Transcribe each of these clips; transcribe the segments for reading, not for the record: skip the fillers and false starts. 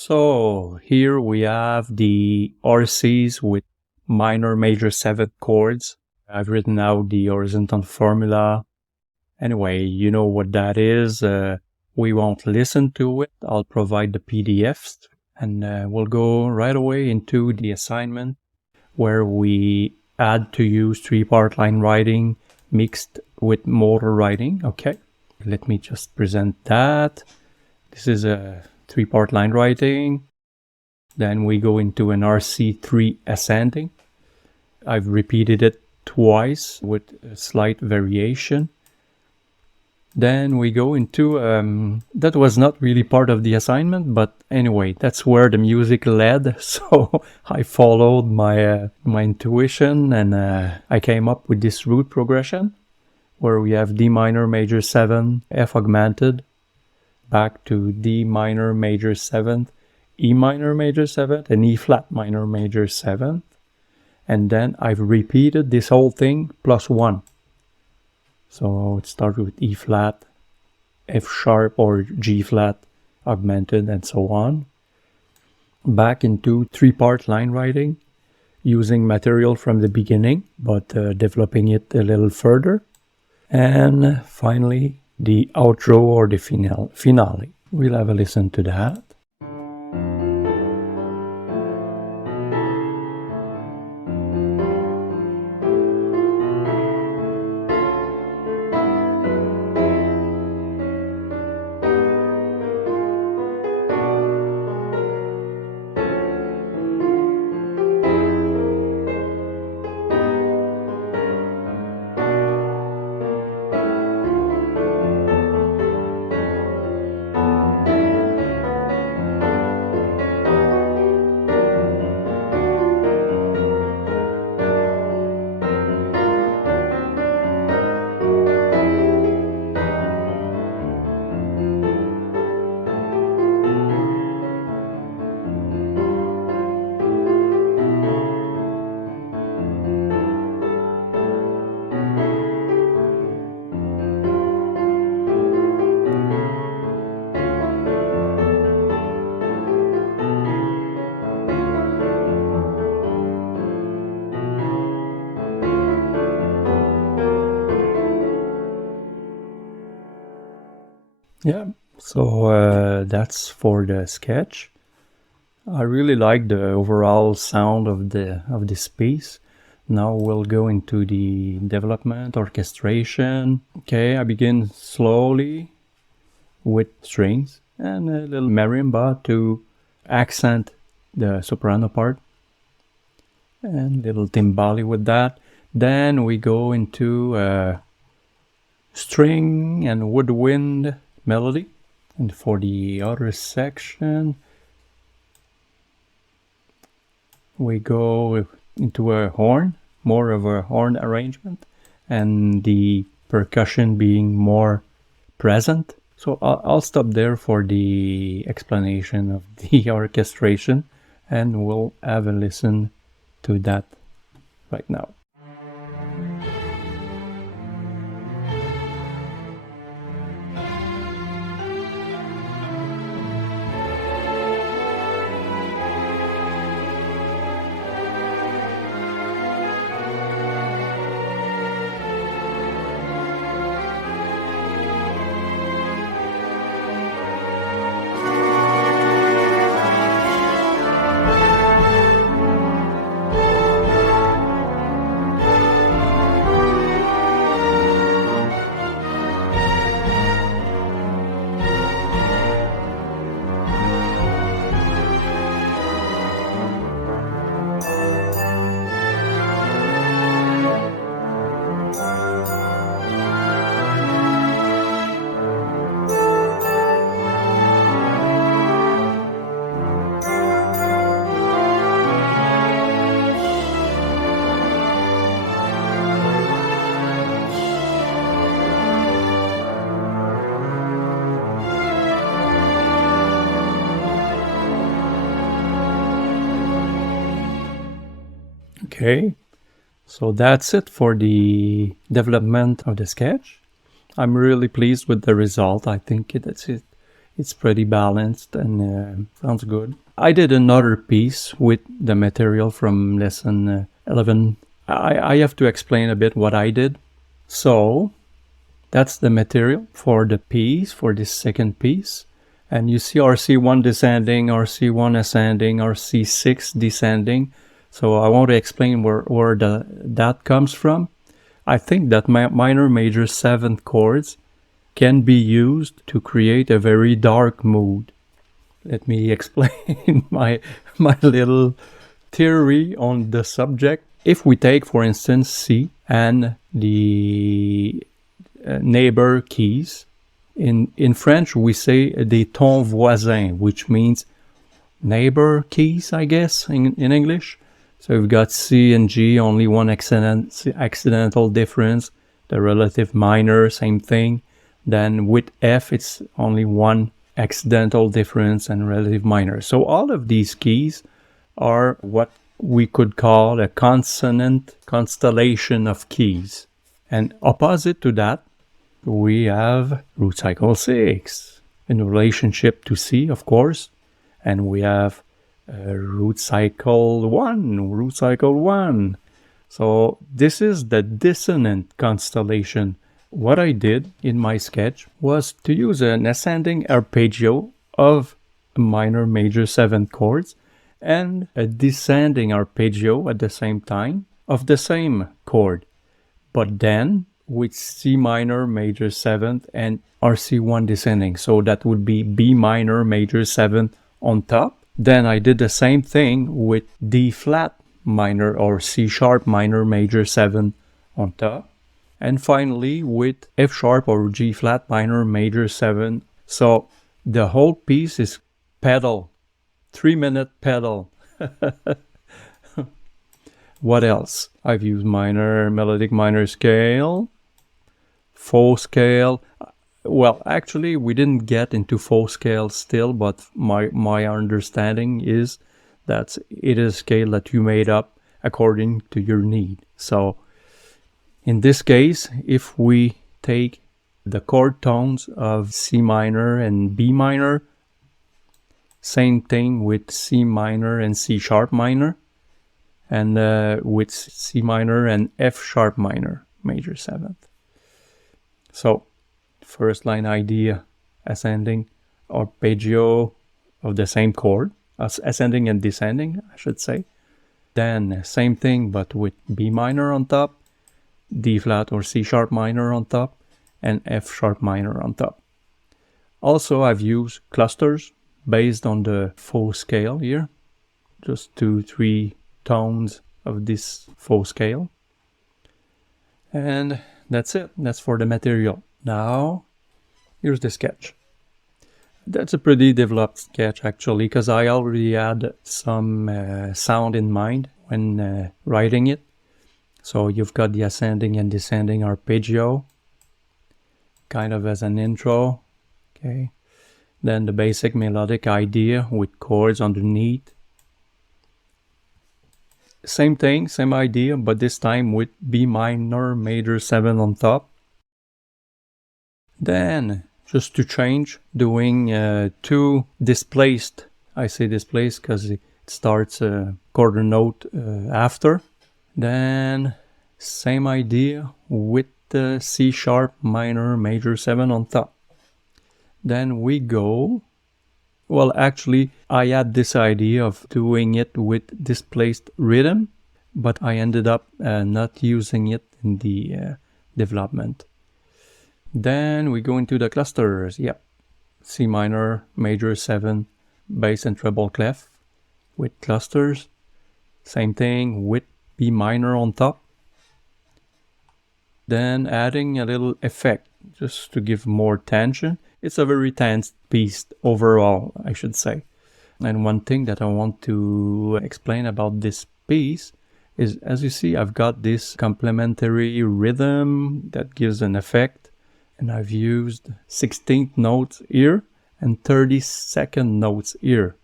So here we have the RCs with minor, major, seventh chords. I've written out the horizontal formula. Anyway, you know what that is. We won't listen to it. I'll provide the PDFs and we'll go right away into the assignment where we had to use three-part line writing mixed with motor writing. Okay, let me just present that. This is a three-part line writing. Then we go into an RC3 ascending. I've repeated it twice with a slight variation. Then we go into, that was not really part of the assignment, but anyway, that's where the music led. So I followed my intuition and I came up with this root progression where we have D minor major 7, F augmented, back to D minor major 7th, E minor major 7th, and E flat minor major 7th. And then I've repeated this whole thing plus 1. So it starts with E flat, F sharp or G flat, augmented, and so on. Back into three-part line writing, using material from the beginning, but developing it a little further. And finally, the outro or the finale. We'll have a listen to that. Yeah, so that's for the sketch. I really like the overall sound of this piece. Now we'll go into the development, orchestration. Okay, I begin slowly with strings and a little marimba to accent the soprano part. And little timbali with that. Then we go into string and woodwind melody. And for the other section, we go into a horn, more of a horn arrangement, and the percussion being more present. So I'll stop there for the explanation of the orchestration, and we'll have a listen to that right now. Okay, so that's it for the development of the sketch. I'm really pleased with the result. I think It's pretty balanced and sounds good. I did another piece with the material from lesson 11. I have to explain a bit what I did. So that's the material for the piece, for this second piece. And you see RC1 descending, RC1 ascending, RC6 descending. So I want to explain where that comes from. I think that minor, major, 7th chords can be used to create a very dark mood. Let me explain my little theory on the subject. If we take, for instance, C and the neighbor keys, in French we say des tons voisins, which means neighbor keys, I guess, in English. So we've got C and G, only one accidental difference, the relative minor, same thing. Then with F, it's only one accidental difference and relative minor. So all of these keys are what we could call a consonant constellation of keys. And opposite to that, we have root cycle 6 in relationship to C, of course. And we have root cycle 1. So this is the dissonant constellation. What I did in my sketch was to use an ascending arpeggio of minor, major 7th chords and a descending arpeggio at the same time of the same chord, but then with C minor, major 7th and RC1 descending. So that would be B minor, major 7th on top. Then I did the same thing with D flat minor or C sharp minor, major 7 on top. And finally with F sharp or G flat minor, major 7. So the whole piece is pedal, 3-minute pedal. What else? I've used minor, melodic minor scale, faux scale. Well, actually, we didn't get into faux scale still, but my understanding is that it is a scale that you made up according to your need. So in this case, if we take the chord tones of C minor and B minor, same thing with C minor and C sharp minor, and with C minor and F sharp minor, major 7th. So first line idea, ascending arpeggio of the same chord, ascending and descending, I should say. Then same thing, but with B minor on top, D flat or C sharp minor on top, and F sharp minor on top. Also, I've used clusters based on the faux scale here, just 2-3 tones of this faux scale. And that's it. That's for the material. Now, here's the sketch. That's a pretty developed sketch actually, because I already had some sound in mind when writing it. So you've got the ascending and descending arpeggio, kind of as an intro, okay. Then the basic melodic idea with chords underneath. Same thing, same idea, but this time with B minor, major 7 on top. Then, just to change, doing 2 displaced. I say displaced because it starts a quarter note after. Then, same idea with the C sharp minor, major 7 on top. Then we go, well actually I had this idea of doing it with displaced rhythm, but I ended up not using it in the development. Then we go into the clusters. Yep, C minor, major 7, bass and treble clef with clusters. Same thing with B minor on top. Then adding a little effect just to give more tension. It's a very tense piece overall, I should say. And one thing that I want to explain about this piece is, as you see, I've got this complementary rhythm that gives an effect. And I've used 16th notes here and 32nd notes here.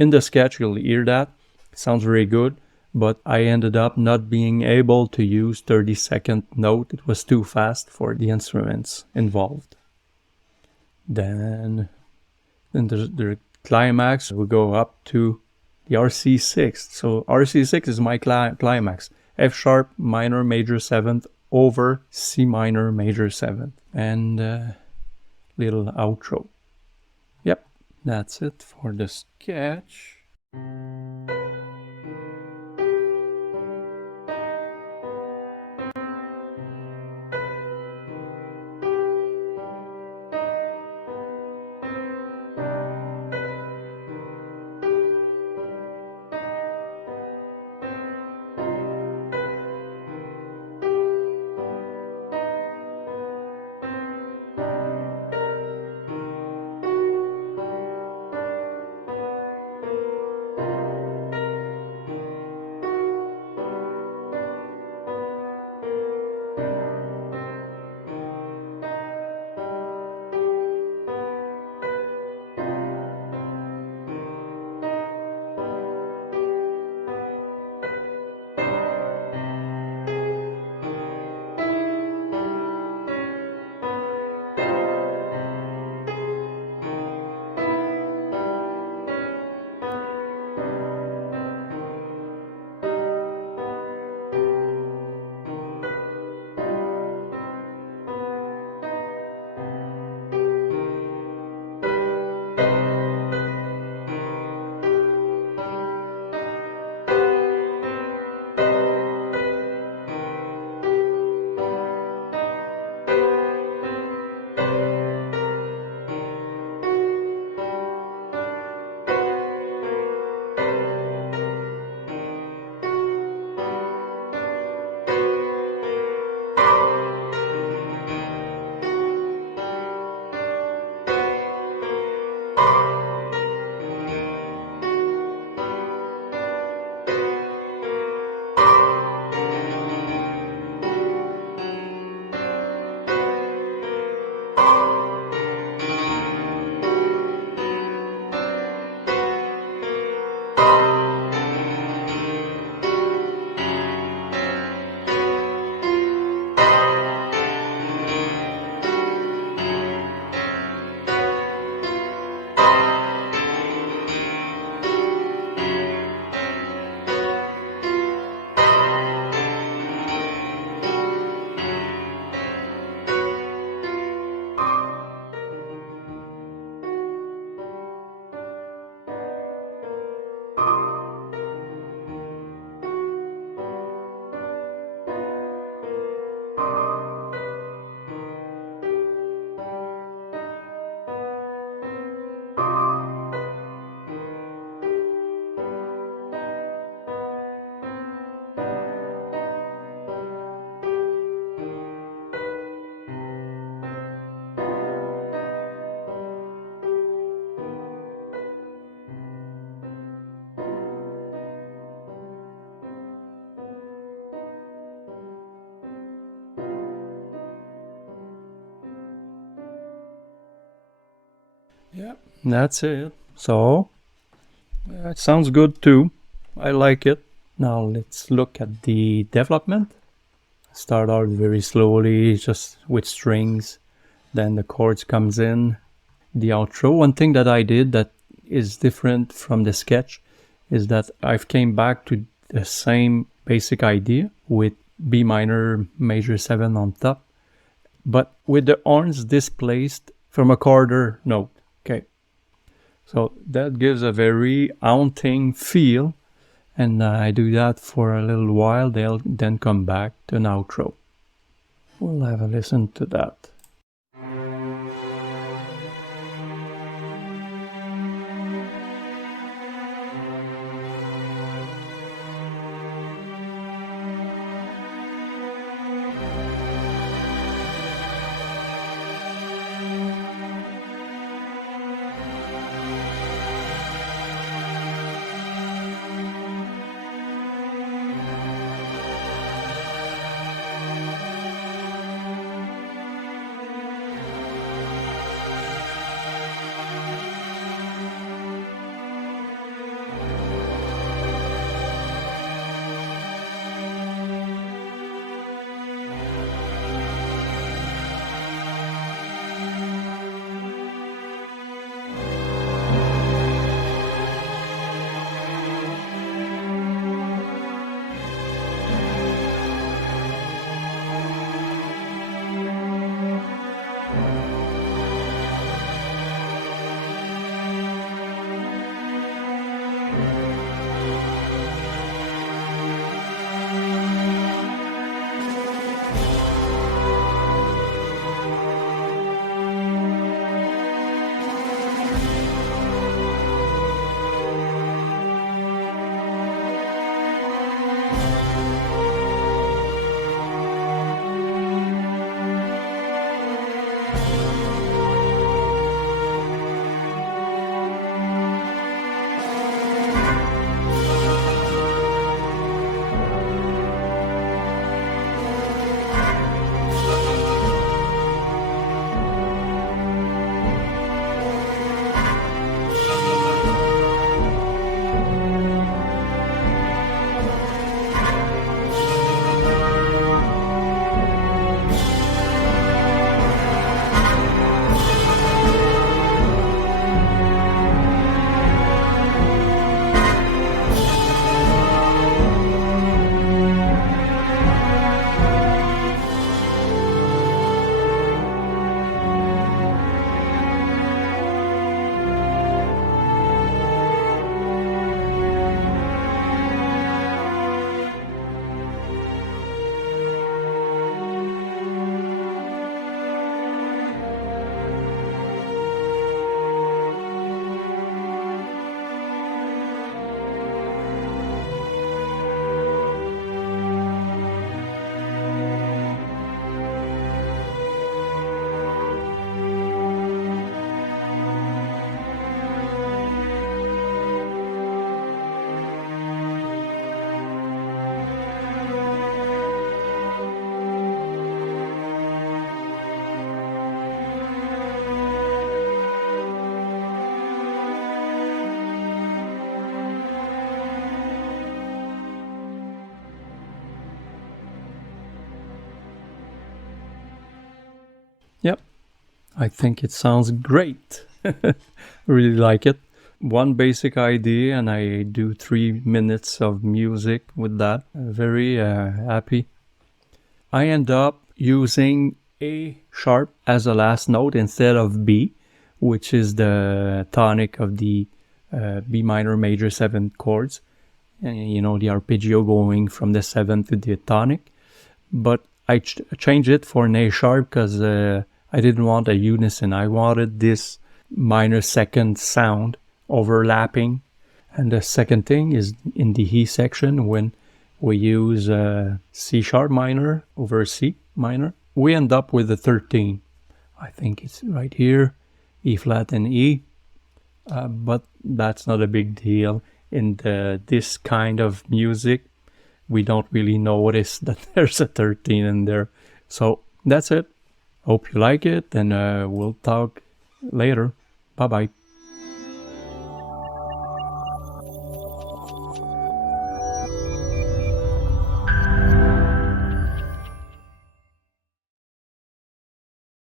In the sketch, you'll hear that. It sounds very good, but I ended up not being able to use 32nd note. It was too fast for the instruments involved. Then then the climax, we go up to the RC6. So RC6 is my climax. F sharp minor major 7th over C minor major 7th. And little outro. Yep, that's it for the sketch. Yep, that's it. So, it sounds good too. I like it. Now let's look at the development. Start out very slowly, just with strings. Then the chords comes in. The outro. One thing that I did that is different from the sketch is that I've came back to the same basic idea with B minor major 7 on top, but with the horns displaced from a quarter note. Okay, so that gives a very haunting feel, and I do that for a little while. They'll then come back to an outro. We'll have a listen to that. Yep, I think it sounds great. Really like it. One basic idea, and I do 3 minutes of music with that. Very happy. I end up using A sharp as a last note instead of B, which is the tonic of the B minor major 7th chords. And, you know, the arpeggio going from the 7th to the tonic. But I changed it for an A sharp because I didn't want a unison. I wanted this minor 2nd sound overlapping. And the second thing is in the E section, when we use C sharp minor over C minor, we end up with a 13. I think it's right here, E flat and E, but that's not a big deal. In this kind of music, we don't really notice that there's a 13 in there. So that's it. Hope you like it, and we'll talk later. Bye-bye.